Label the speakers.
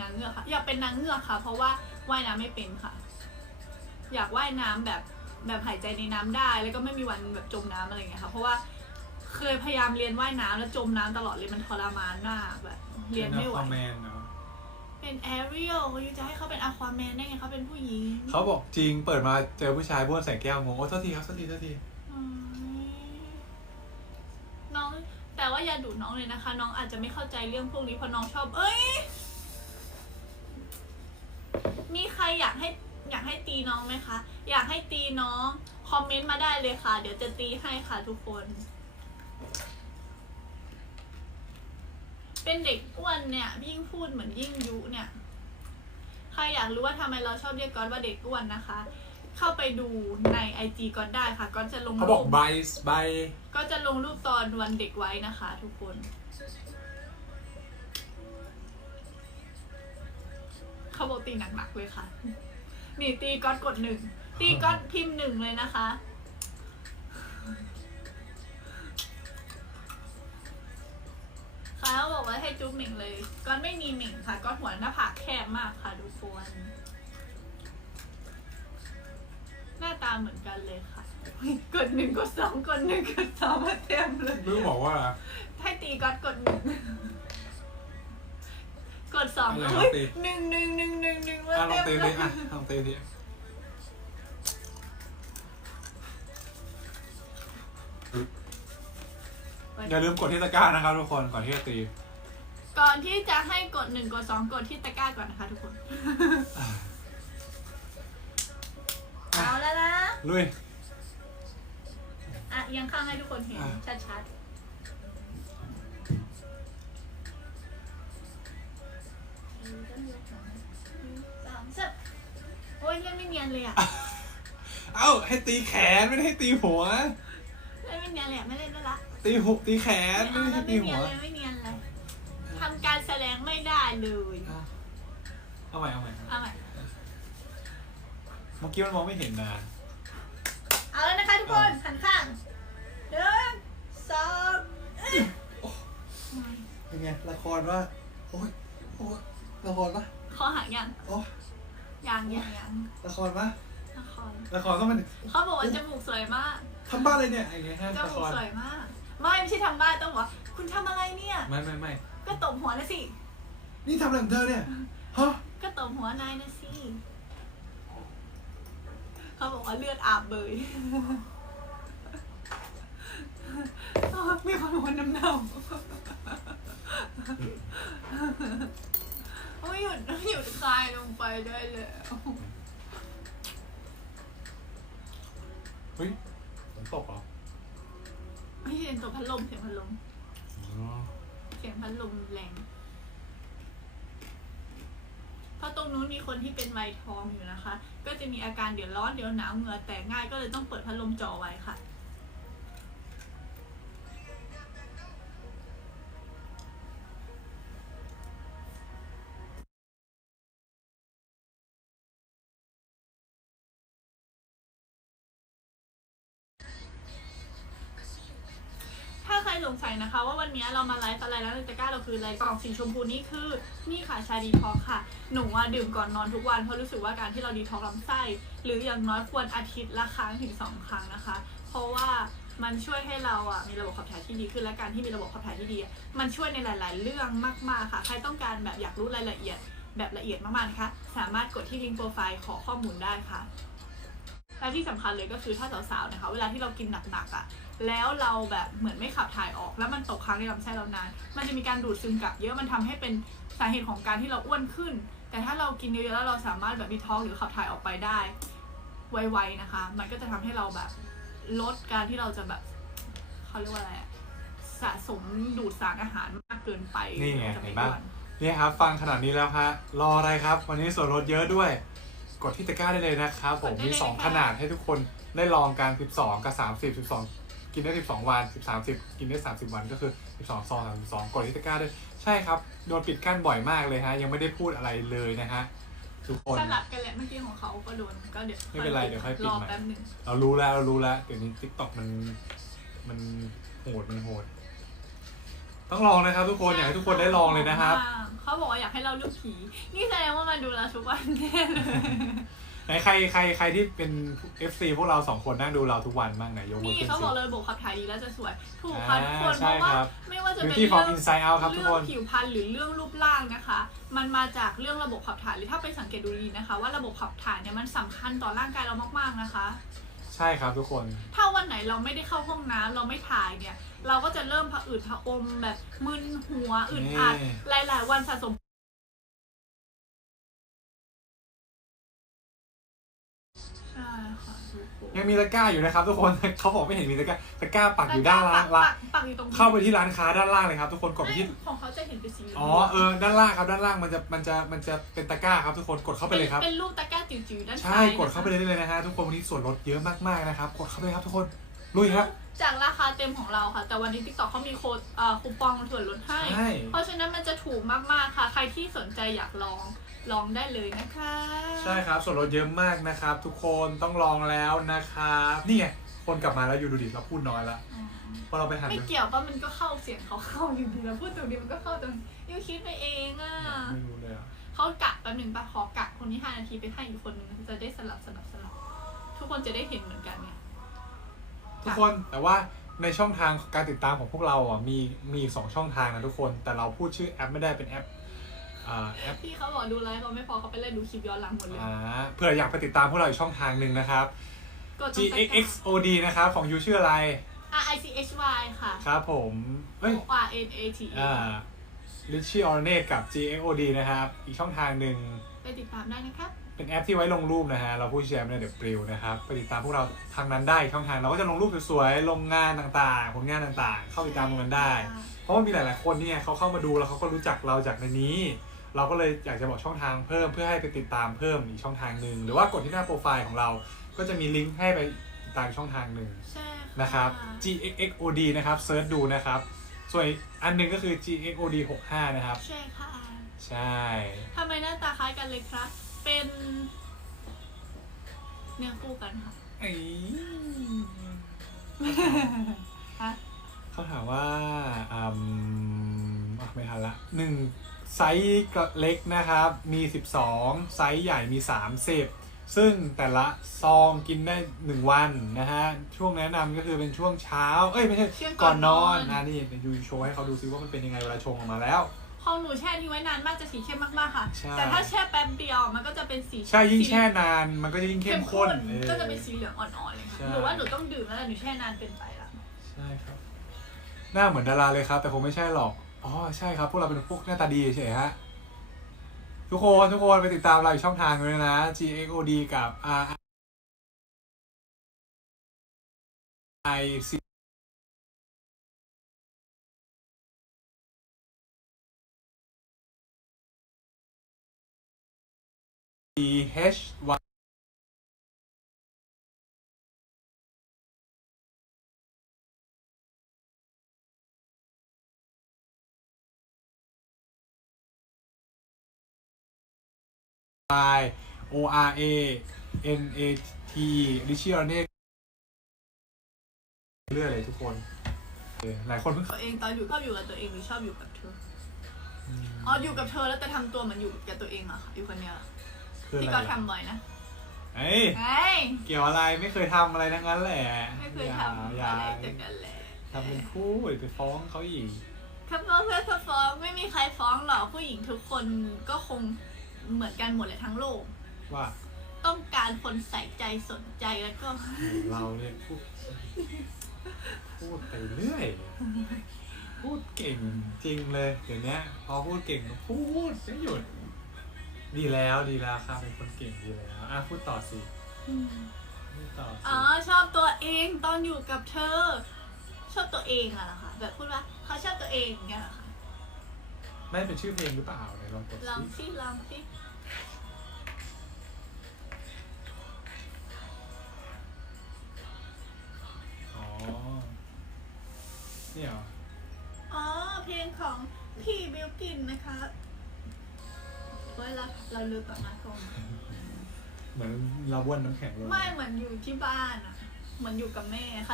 Speaker 1: นางเงือกค่ะ อยากเป็นนางเงือกค่ะ เพราะว่าว่ายน้ำไม่เป็นค่ะ อยากว่ายน้ำแบบแบบหายใจในน้ำได้ แล้วก็ไม่มีวันแบบจมน้ำอะไรอย่างเงี้ยค่ะ เพราะว่าเคยพยายามเรียนว่ายน้ำแล้วจมน้ำตลอดเลยมันทรมานมากแบบเรียนไม่ไหว
Speaker 2: คอมแมนเนาะ
Speaker 1: เป็นแอเรียลยูจะให้เขาเป็นอะควาแมนได้ไงเขาเป็นผู้หญิง
Speaker 2: เขาบอกจริงเปิดมาเจอผู้ชายบ้วนใส่แก้วงงโอ้โทษทีครับโทษทีโทษที
Speaker 1: อืมน้องแต่ว่าอย่าดุน้องเลยนะคะ น้องอาจจะไม่เข้าใจเรื่องพวกนี้เพราะน้องชอบ เอ้ย มีใครอยากให้อยากให้ตีน้องไหมคะ อยากให้ตีน้อง คอมเมนต์มาได้เลยค่ะ เดี๋ยวจะตีให้ค่ะทุกคน เป็นเด็กอ้วนเนี่ย ยิ่งพูดเหมือนยิ่งยุเนี่ย ใครอยากรู้ว่าทำไมเราชอบเรียกก๊อตว่าเด็กอ้วนนะคะ เข้าไปดูในไอจีก๊อตได้ค่ะก๊อตจะลง
Speaker 2: เขา
Speaker 1: รู
Speaker 2: บอก
Speaker 1: ป
Speaker 2: ใบใบ
Speaker 1: ก็จะลงรูปตอนวันเด็กไว้นะคะ ทุกคน เขาบอกตีหนักๆเลยค่ะ นี่ตีก๊อตกดหนึ่ง ตีก๊อตพิมพ์หนึ่งเลยนะคะเขาบอกว่าให้จุ๊บหมิ่งเลย ก๊อตไม่มีหมิ่งค่ะ ก๊อตหัวหน้าผากแคบมากค่ะทุกคน หน้าตาเหมือนกันเลยค่ะ กดหนึ่งกดสองกดหนึ่งกดสองมาเต็มเลย
Speaker 2: ไม่รู้บอกว่า
Speaker 1: ให้ตีก๊อตกดหนึ่ง กดสอง
Speaker 2: อะไร
Speaker 1: เฮ้ย
Speaker 2: ตี
Speaker 1: หนึ่งหนึ่งหนึ่งหนึ่งหนึ่งมา
Speaker 2: อะลอง
Speaker 1: เต็
Speaker 2: ตี
Speaker 1: มเล
Speaker 2: ดิ
Speaker 1: ย
Speaker 2: อะลองตีดิอย่าลืมกดที่ตะกร้านะครับทุกคนก่อนที่จะตี
Speaker 1: ก่อนที่จะให้กดหนึ่งกดสองกดที่ตะกร้าก่อนนะคะทุกคน เอาแล้วนะ
Speaker 2: ลุย
Speaker 1: อะเอียังข้างให้ทุกคนเห็น
Speaker 2: อะ
Speaker 1: ชัด สองสามสิบโอ้ยยังไม่เนียนเลยอะ
Speaker 2: เอ้าให้ตีแขนไม่ได้ให้ตีหัว
Speaker 1: เล่นไม่เนียนเลยอะไม่เล่นด้วยละ
Speaker 2: ตีหุบตีแขน
Speaker 1: ไม่
Speaker 2: ไม่
Speaker 1: เอา
Speaker 2: ได้
Speaker 1: แล้ว
Speaker 2: ให้ตี
Speaker 1: ไม่
Speaker 2: หั
Speaker 1: เนี
Speaker 2: วย
Speaker 1: นเลยไม่เนียนเลยทำการแสดงไม่ได้เลย
Speaker 2: เอาใหม่เอาใหม่
Speaker 1: เอาใหม่
Speaker 2: เมื่อกี้มันมองไม่เห็นนะ
Speaker 1: เอาแล้วนะคะทุกคนหันข้างหนึ่งสองเอ้ย
Speaker 2: เป็นไงละครว่าโอ้ยโอ้ย ละครปะ
Speaker 1: คอหักยัง
Speaker 2: โอ้ย
Speaker 1: ยังยังยัง
Speaker 2: ละครปะ
Speaker 1: ละคร
Speaker 2: ละครต้องเป็น
Speaker 1: เขาบอกว่าจมูกสวยมาก
Speaker 2: ทำบ้านอะไรเนี่ยอย่างเงี้ยฮะ
Speaker 1: จ
Speaker 2: ละ
Speaker 1: มู
Speaker 2: ค
Speaker 1: ก
Speaker 2: ร
Speaker 1: สวยมาก ไม่ไม่ใช่ทำบ้านต้องบอกว่าคุณทำอะไรเนี่ย
Speaker 2: ไม่ไม่ไม่
Speaker 1: ก็ตบหัวนะสิ
Speaker 2: นี่ทำอะไรของเธอเนี่ยฮะ
Speaker 1: ก็ตบหัวนายนะสิเขาบอกว่าเลือดอาบเบยอ้าวมีคนบอกว่าน้ำเน่า โอ้ยหยุดหยุดคลายลงไปได้แล้ว
Speaker 2: เฮ้ยฝนตกเหรอ
Speaker 1: ไม่ใช่ตัวพัดลมเสียงพัดลม
Speaker 2: อ๋อ
Speaker 1: เสียงพัดลมแรงเพราะตรงนู้นมีคนที่เป็นไวท์ทองอยู่นะคะ ก็จะมีอาการเดี๋ยวร้อนเดี๋ยวหนาวเหงื่อแตกง่ายก็เลยต้องเปิดพัดลมจ่อไว้ค่ะ สงสัยนะคะ ว่าวันนี้เรามาไลฟ์อะไรแล้วในตะกร้าเราคืออะไรกล่องสีชมพูนี่คือนี่ค่ะชาดีท็อกค่ะ หนูว่าดื่มก่อนนอนทุกวันเพราะรู้สึกว่าการที่เราดีท็อกลำไส้ หรืออย่างน้อยควรอาทิตย์ละครั้งถึงสองครั้งนะคะ เพราะว่ามันช่วยให้เราอะมีระบบขับถ่ายที่ดีขึ้นและการที่มีระบบขับถ่ายที่ดี มันช่วยในหลาย ๆ เรื่องมาก ๆ ค่ะ ใครต้องการแบบอยากรู้รายละเอียดแบบละเอียดมากๆนะคะสามารถกดที่ลิงก์โปรไฟล์ขอข้อมูลได้ค่ะและที่สำคัญเลยก็คือถ้าสาวๆนะคะ เวลาที่เรากินหนักๆอะ แล้วเราแบบเหมือนไม่ขับถ่ายออก แล้วมันตกค้างในลำไส้เรานาน มันจะมีการดูดซึมกลับเยอะมันทำให้เป็นสาเหตุของการที่เราอ้วนขึ้น แต่ถ้าเรากินเยอะๆแล้วเราสามารถแบบดีท้องหรือขับถ่ายออกไปได้ ไวๆนะคะ มันก็จะทำให้เราแบบลดการที่เราจะแบบเขาเรียกว่าอะไรอะสะสมดูดสารอาหารมากเกินไป
Speaker 2: นี่ไง
Speaker 1: จะ
Speaker 2: เห็
Speaker 1: ม่
Speaker 2: นปะ
Speaker 1: อ้วน
Speaker 2: เนี่ยครับฟังขนาดนี้แล้วฮะรออะไรครับ วันนี้ส่วนลดเยอะด้วย กดที่ตะกร้าได้เลยนะครับผมมี 2 ขนาดให้ทุกคนได้ลองกัน12 กับ 30 12 กินได้ 12 วัน 13 10 กินได้ 30 วันก็คือ 12 ซอง32กดที่ตะกร้าด้วย ใช่ครับ โดนปิดกั้นบ่อยมากเลยฮะ ยังไม่ได้พูดอะไรเลยนะฮะ ทุกคน
Speaker 1: สลับกันแหละเมื่อกี้ของเขาก็โดน ก็เดี๋ยว
Speaker 2: ไม่เป็นไร เดี๋ยวค่อยปิด
Speaker 1: รอ
Speaker 2: ใหม่
Speaker 1: แป๊บหนึ่ง
Speaker 2: เรารู้แล้ว เรารู้แล้ว เดี๋ยวนี้ TikTok มัน มันโหด มันโหด ต้องลองนะครับ ทุกคน อยากให้ทุกคนได้ลองเลยนะครับ
Speaker 1: เขาบอกว่าอยากให้เราลูกผี นี่แสดงว่ามาดูเราทุกวันแน่เลย
Speaker 2: ไหนใครใครใครที่เป็น FC พวกเราสองคนนั่งดูเราทุกวันบ้างไหนยกมือ
Speaker 1: นี่
Speaker 2: ขึ้น
Speaker 1: เขา
Speaker 2: สิ
Speaker 1: บอกเลยระบบขับถ่ายดีแล้วจะสวย ถูกค่ะทุกคน
Speaker 2: อ่า
Speaker 1: เพราะว่า
Speaker 2: ใช่ครับ
Speaker 1: ไม่ว่าจะเป็น
Speaker 2: Beauty
Speaker 1: เรื่
Speaker 2: from Inside Out ครับทุก
Speaker 1: เรื่
Speaker 2: ค
Speaker 1: อนงผิวพรรณหรือเรื่องรูปร่างนะคะ มันมาจากเรื่องระบบขับถ่ายหรือถ้าไปสังเกตดูดีนะคะ ว่าระบบขับถ่ายเนี่ยมันสำคัญต่อร่างกายเรามากๆนะคะ
Speaker 2: ใช่ครับทุกคน
Speaker 1: ถ้าวันไหนเราไม่ได้เข้าห้องน้ำเราไม่ถ่ายเนี่ย เราก็จะเริ่มผะอืดผะอมแบบมึนหัวอึดอัด
Speaker 2: นี่
Speaker 1: หลายๆ วันสะสม
Speaker 2: ยังมีตะกร้าอยู่นะครับ ทุกคน เขาบอกไม่เห็นมีตะกร้าตะกร้าปักอยู่ด้านล่าง
Speaker 1: ปั
Speaker 2: ล่าง
Speaker 1: กปักอยู่ตรง
Speaker 2: เข้าไปที่ร้านค้าด้านล่างเลยครับทุกคนกดไปที่
Speaker 1: ไม่ของเขาจะเห็นเป็นสีหลืง
Speaker 2: อ๋อเออด้านล่างครับด้านล่างมันจะมันจะมันจะเป็นตะกร้าครับทุกคนกดเข้าไปเลยครับ
Speaker 1: เป็นรูปตะกร้าจิ๋วๆด้าน
Speaker 2: ใช่
Speaker 1: ซ้ายนะคะ
Speaker 2: กดเข้าไปเลยได้เลยนะฮะทุกคนวันนี้ส่วนลดเยอะมากๆนะครับกดเข้าไปเลยครับทุกคนลุยครับ
Speaker 1: จากราคาเต็มของเราค่ะ แต่วันนี้ TikTok เขามีโค้ดอ่าคูปองส่วนลดให้
Speaker 2: ใช่
Speaker 1: เพราะฉะนั้นมันจะถูกมากๆค่ะ ใครที่สนใจอยากลอง ลองได้เลยนะคะ
Speaker 2: ใช่ครับส่วนลดเยอะมากนะครับ ทุกคนต้องลองแล้วนะครับนี่ไงคนกลับมาแล้วอยู่ดูดิเราพูดน้อยละ
Speaker 1: อืม
Speaker 2: พอเราไปหัน
Speaker 1: ไม่
Speaker 2: ดู
Speaker 1: เกี่ยวป่ะมันก็เข้าเสียงเขาเข้าอยู่ดีแล้วพูดตรงนี้มันก็เข้าตรงยูคิดไปเองอะ
Speaker 2: ไม่รู้เลยอะ
Speaker 1: เขากะแป๊บหนึ่งปะขอกะคนนี้ห้านาทีไปให้อีกคนนึงจะได้สลับสลับสลับ ทุกคนจะได้เห็นเหมือนกันไง
Speaker 2: ทุกคนแต่ว่าในช่องทางการติดตามของพวกเราอะมีมีอีกสองช่องทางนะทุกคน แต่เราพูดชื่อแอปไม่ได้เป็นแอป อ่าแอป
Speaker 1: พี่เขาบอกดูไลฟ์เขาไม่พอเขาไปเล่นดูคลิปย้อนหลังหมดเลย
Speaker 2: อ่าเผื่ออยากไปติดตามพวกเราอีกช่องทางหนึ่งนะครับ
Speaker 1: กดตรงตะกร้า
Speaker 2: GXXOD นะครับ ของยูชื่ออะไร
Speaker 1: R I C H Y ค่ะ
Speaker 2: ครับผมเอ้ย
Speaker 1: O R N A T E
Speaker 2: อ่า Richie o r n e กับ GXOD นะครับ อีกช่องทางหนึ่ง
Speaker 1: ไปติดตามได้นะครับ
Speaker 2: เป็นแอปที่ไว้ลงรูปนะฮะ เราพูดแชร์ไม่ได้เดี๋ยวปลิวนะครับ ไปติดตามพวกเราทางนั้นได้อีกช่องทาง เราก็จะลงรูปสวยๆ ลงงานต่างๆ ผลงานต่างๆ เข้าไปติดตามตรงนั้นได้ เพราะว่ามีหลายๆคนเนี่ยเขาเข้ามาดูแล้วเขาก็รู้จักเราจากในนี้ เราก็เลยอยากจะบอกช่องทางเพิ่มเพื่อให้ไปติดตามเพิ่มอีกช่องทางหนึ่งหรือว่ากดที่หน้าโปรไฟล์ของเรา ก็จะมีลิงก์ให้ไปติดตามอีกช่องทางหนึ่ง
Speaker 1: ใช่
Speaker 2: นะครับ GXXOD นะครับเซิร์ชดูนะครับ ส่วนอีกอันหนึ่งก็คือ GXOD 65 นะครับ
Speaker 1: ใช่ค่ะ
Speaker 2: ใช่
Speaker 1: ทำไมหน้าตาคล้ายกันเลยครับ เป็นเนื้อคู่กันค่ะ
Speaker 2: ไอ้
Speaker 1: ฮะ
Speaker 2: เขาถามว่าอืมอะไม่ทันละหนึ่ง ไซส์ก็เล็กนะครับมี 12 ไซส์ใหญ่มี 30 ซึ่งแต่ละซองกินได้ 1 วันนะฮะ ช่วงแนะนำก็คือเป็นช่วงเช้า เอ้ย ไม่ใช่
Speaker 1: ช่วงก่
Speaker 2: ก่อ
Speaker 1: อนน
Speaker 2: น
Speaker 1: น
Speaker 2: อ
Speaker 1: อนน
Speaker 2: นะนี่เดี๋ยวดูโชว์ให้เขาดูซิว่ามันเป็นยังไงเวลาชงออกมาแล้ว
Speaker 1: ของหนูแช่ทิ้งไว้นานมากจะสีเข้มมากๆค่ะ
Speaker 2: ใช่
Speaker 1: แต่ถ้าแช่แป๊บเดียวมันก็จะเป็นสี
Speaker 2: ใช่ยิ่ง
Speaker 1: สี
Speaker 2: แช่นานมันก็จะยิ่งเข้มข้นออ
Speaker 1: ก็จะเป็นสีเหลืองอ่อนๆเลยค่ะ
Speaker 2: ใช่
Speaker 1: หนูว่าหนูต้องดื่มแล้วแหละหนูแช่นานเกินไปละ
Speaker 2: ใช่ครับ หน้าเหมือนดาราเลยครับ แต่คงไม่ใช่หรอก อ๋อใช่ครับ พวกเราเป็นพวกหน้าตาดีเฉยฮะ ทุกคนทุกคนไปติดตามเราอีกช่องทางเลยนะ GXOD กับ R I C H Y ไ O R A N A T ริชิออนเน่เรื่อยเลยทุกคนเออหลายคนเพิ่ง
Speaker 1: ตัวเองตอนอยู่ชอบอยู่กับตัวเองหรือชอบอยู่กับเธอ อ๋ออยู่กับเธอแล้วแต่ทำตัวเหมือนอยู่กับตัวเองอะค่ะอยู่คนเนี้ย
Speaker 2: คือ
Speaker 1: ที่
Speaker 2: อะไร
Speaker 1: ก็
Speaker 2: อะ
Speaker 1: ทำบ่อยนะ
Speaker 2: เอ้ย
Speaker 1: เฮ้ย
Speaker 2: เกี่ยวอะไรไม่เคยทำอะไรทั้งนั้นแหละ
Speaker 1: ไม่เคยทำ
Speaker 2: อย่า
Speaker 1: อะไร
Speaker 2: อย่า
Speaker 1: จากนั้นแหละ
Speaker 2: ทำเป็นคู่ไปฟ้องเขาอีก
Speaker 1: ครับฟ้องเพื่อนฟ้องไม่มีใครฟ้องหรอกผู้หญิงทุกคนก็คง เหมือนกันหมดเลยทั้งโลก
Speaker 2: ว่า
Speaker 1: ต้องการคนใส่ใจสนใจแล้วก็
Speaker 2: เราเนี่ยพูดพูดไปเรื่อย พูดเก่งจริงเลยเดี๋ยวนี้พอพูดเก่งก็พูดไม่หยุดดีแล้วดีแล้วครับเป็นคนเก่งดีแล้วอะพูดต่อสิพูดต่อสิ
Speaker 1: อ๋อชอบตัวเองตอนอยู่กับเธอ ชอบตัวเองอะเหรอคะแบบพูดว่าเขาชอบตัวเองอย่างเงี้ยเหรอคะ
Speaker 2: ไม่เป็นชื่อเพลงหรือเปล่าไหนลองกด
Speaker 1: ลอง
Speaker 2: สิ
Speaker 1: สิลองสิ
Speaker 2: อ๋อเนี่ยเหรอ
Speaker 1: อ๋อ เพลงของพี่บิวกินนะคะเวลาเราลืมต่อมาก่อน
Speaker 2: เหมือนเราบ้วนน้ำแข็งลง
Speaker 1: ไม่เหมือนอยู่ที่บ้านอะเหมือนอยู่กับแม่ข